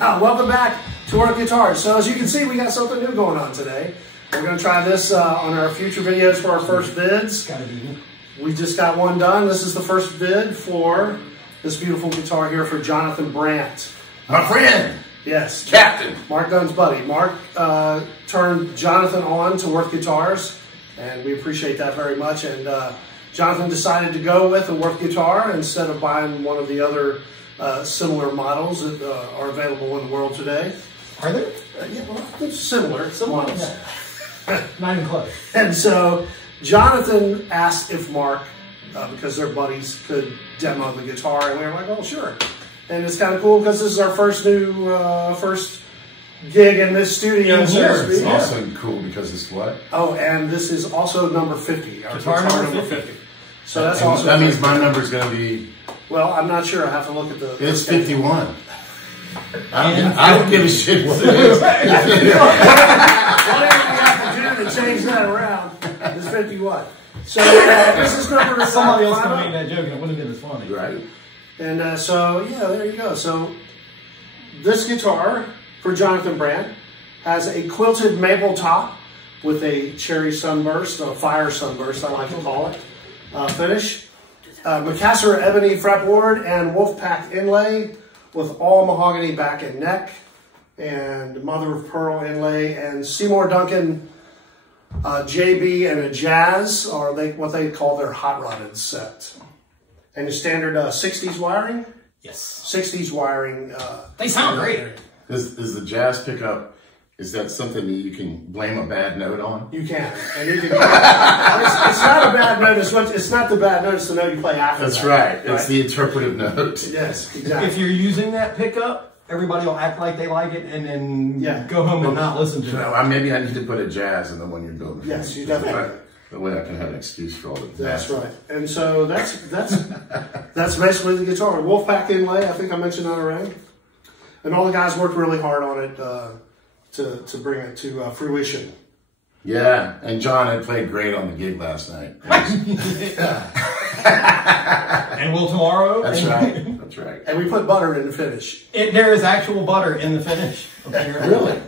Welcome back to Work Guitars. So as you can see, we got something new going on today. We're going to try this on our future videos for our first bids. We just got one done. This is the first bid for this beautiful guitar here for Jonathon Brandt. My friend. Yes. Captain. Mark Dunn's buddy. Mark turned Jonathon on to Worth Guitars, and we appreciate that very much. And Jonathon decided to go with a Worth guitar instead of buying one of the other similar models that are available in the world today. Are there? Yeah, well, they're similar models. Yeah. Not even close. And so Jonathon asked if Mark, because they're buddies, could demo the guitar, and we were like, oh, sure. And it's kind of cool because this is our first gig in this studio. It's also cool because it's what? Oh, and this is also number 50. Our guitar number 50. So that's awesome. That means my number's going to be... Well, I'm not sure. I have to look at the... It's 51. I don't give a shit what it is. Whatever you have to do to change that around is 51. So this is number... Somebody else could have made that joke and it wouldn't have been as funny. Right. And so, yeah, there you go. So this guitar for Jonathon Brandt has a quilted maple top with a cherry sunburst, a fire sunburst, I like to call it, finish. Macassar Ebony fretboard and Wolfpack inlay with all mahogany back and neck, and mother of pearl inlay, and Seymour Duncan JB and a Jazz, or what they call their hot rodded set. And the standard 60s wiring? Yes. 60s wiring. They sound great. Is the Jazz pickup, is that something that you can blame a bad note on? You can. And you can it's not a bad note. It's not the bad note. It's the note you play after. That's right. It's the interpretive note. Yes, exactly. If you're using that pickup, everybody will act like they like it and then go home and not listen to it. No, maybe I need to put a Jazz in the one you're building. Yes, you definitely. That way I can have an excuse for all the... That's right. And so that's basically the guitar. Wolfpack inlay, I think I mentioned that already. And all the guys worked really hard on it to bring it to fruition. Yeah, and John had played great on the gig last night. And will tomorrow. That's right. That's right. And we put butter in the finish. There is actual butter in the finish. Really?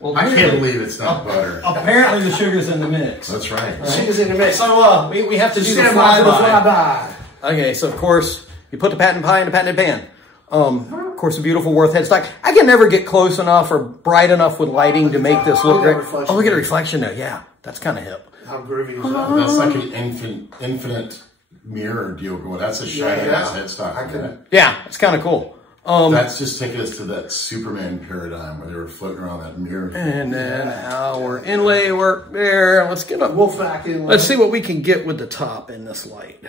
Well, I can't believe it's not butter. Apparently the sugar's in the mix. That's right. Sugar's in the mix. So we have to do the flyby. Okay, so of course you put the patent pie in the patented pan. Of course, a beautiful Worth headstock. I can never get close enough or bright enough with lighting to make this look great. Oh, look at the reflection there. Yeah, that's kind of hip. How groovy is that? That's like an infinite mirror deal going. That's a shiny ass headstock. Yeah, it's kind of cool. That's just taking us to that Superman paradigm where they were floating around that mirror. And then our inlay work there. Let's get up. Wolfpack inlay. Let's see what we can get with the top in this light.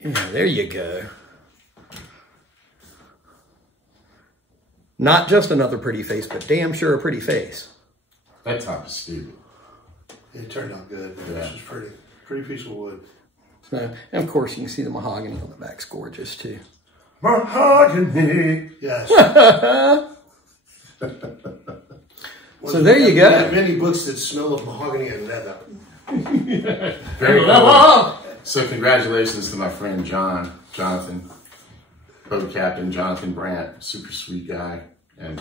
Yeah, there you go. Not just another pretty face, but damn sure a pretty face. That top is stupid. It turned out good. Yeah. This is pretty piece of wood. So, and of course, you can see the mahogany on the back's gorgeous too. Mahogany. Yes. So there you go. We have many books that smell of mahogany and leather. Very cool. So congratulations to my friend Jonathon, boat captain Jonathon Brandt, super sweet guy, and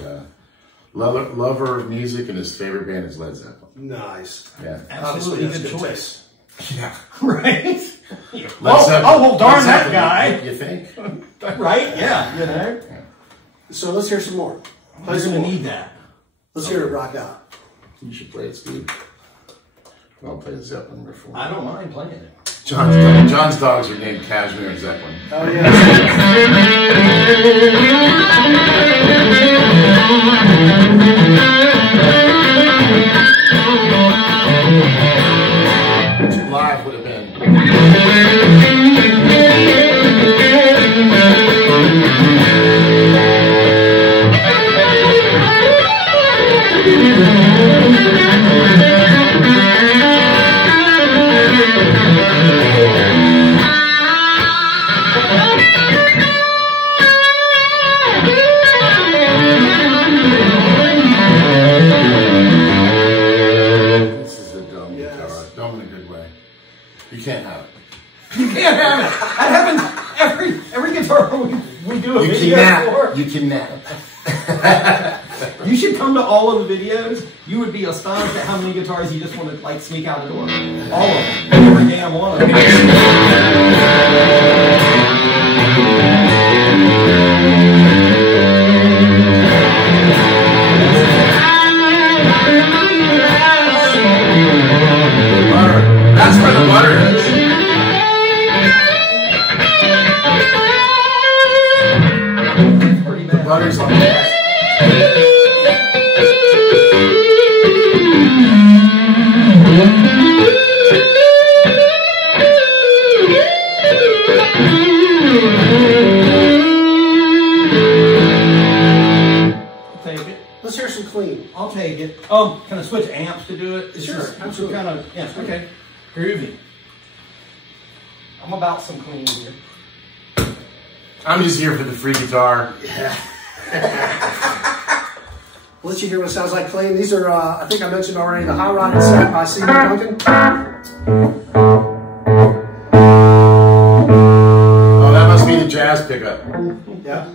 lover of music, and his favorite band is Led Zeppelin. Nice. Yeah. Absolutely good choice. Yeah. Right? Well, darn that guy. You think? Right? Yeah. You know? Yeah. So let's hear some more. You're going to need that. Let's hear it rock out. You should play it, Steve. I'll play the Zeppelin riff. I don't mind playing it. John's dogs are named Cashmere and Zeppelin. Oh, yeah. Live would have been. can nap. You should come to all of the videos. You would be astonished at how many guitars you just want to like sneak out the door. All of them. Every damn one of them. That's where the butter is. Pretty bad. The butter's on that. Let's hear some clean. I'll take it. Can I switch amps to do it? It's Sure, just, absolutely. Kind of, yeah, okay. Groovy. I'm about some clean here. I'm just here for the free guitar. Yeah. I'll let you hear what it sounds like clean. These are, I think I mentioned already, the High Rocket set by Seymour Duncan. Oh, that must be the jazz pickup. Yeah.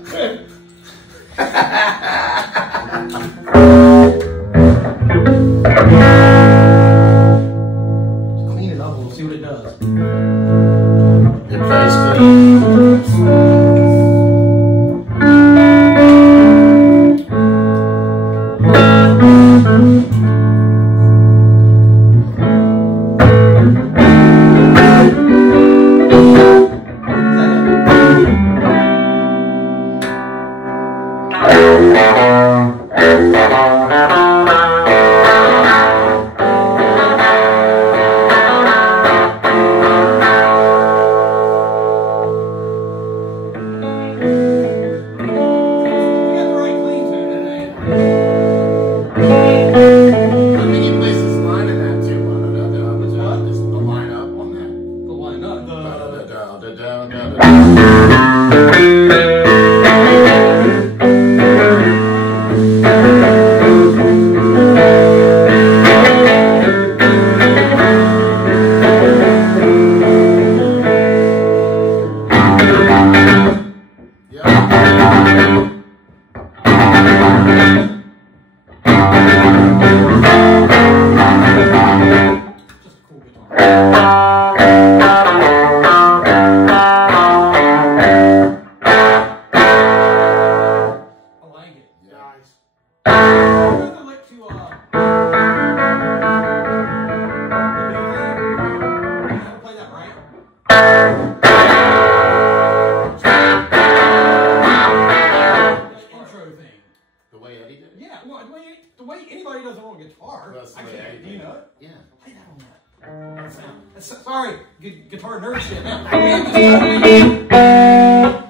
Clean it up, we'll see what it does. It plays clean. Sorry, guitar nerd shit.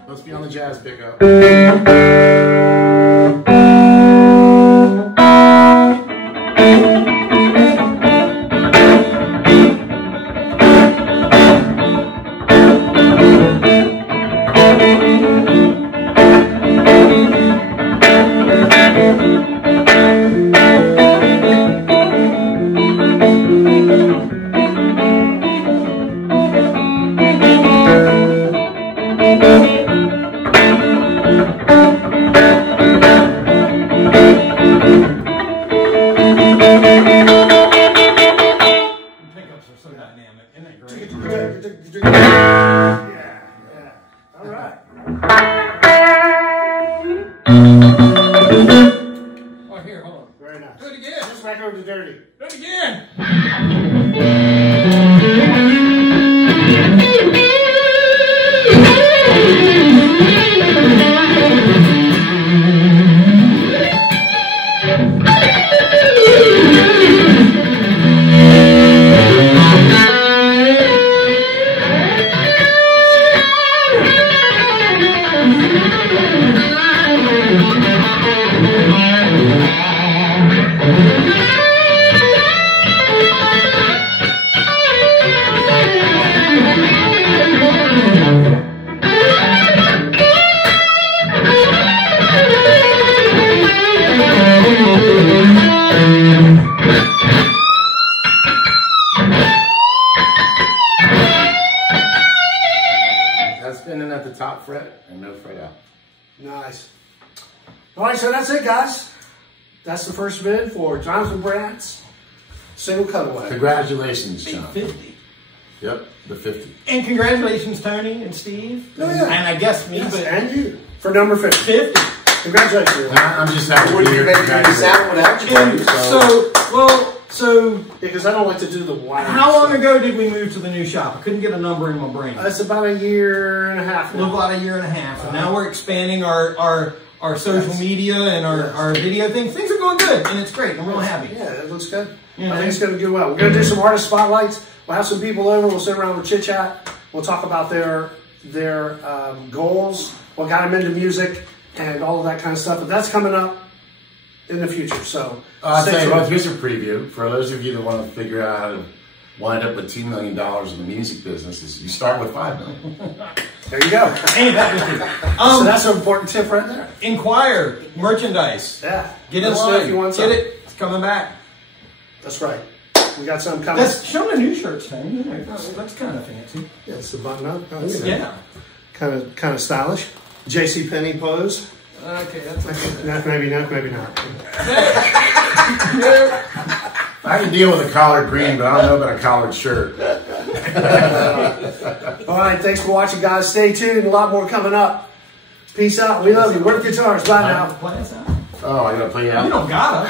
Let's be on the jazz pickup. All right, so that's it, guys. That's the first bid for Jonathon Brandt's Single Cutaway. Congratulations, John. 50. Yep, the 50. And congratulations, Tony and Steve. Oh, yeah. And I guess me, Yes, but and you for number 50. 50. Congratulations. I'm just happy to be here. So Because I don't like to do the wire. how long ago did we move to the new shop? I couldn't get a number in my brain. It's about a year and a half now. About a year and a half. And now we're expanding our social media and our video things. Things are going good, and it's great. I'm real happy. Yeah, it looks good. Yeah. I think it's going to do well. We're going to do some artist spotlights. We'll have some people over. We'll sit around with chit chat. We'll talk about their goals, what got them into music, and all of that kind of stuff. But that's coming up in the future. So I'll tell you what, here's a preview. For those of you that want to figure out how to wind up with $2 million in the music business, is you start with $5 million. There you go. Ain't that with you? So that's an important tip right there. Inquire merchandise. Yeah. Get in Let us know line. if you want Get some. it. It's coming back. That's right. We got some coming. Let's show the new shirts, Tony. That's kind of fancy. Yeah, it's the button up. Yeah. Kind of stylish. J.C. Penney pose. Okay, that's okay. Maybe not. I can deal with a collared green, but I don't know about a collared shirt. All right, thanks for watching, guys. Stay tuned. A lot more coming up. Peace out. We love you. Work guitars. Bye now. Play us out. Oh, I gotta play you out. You don't gotta.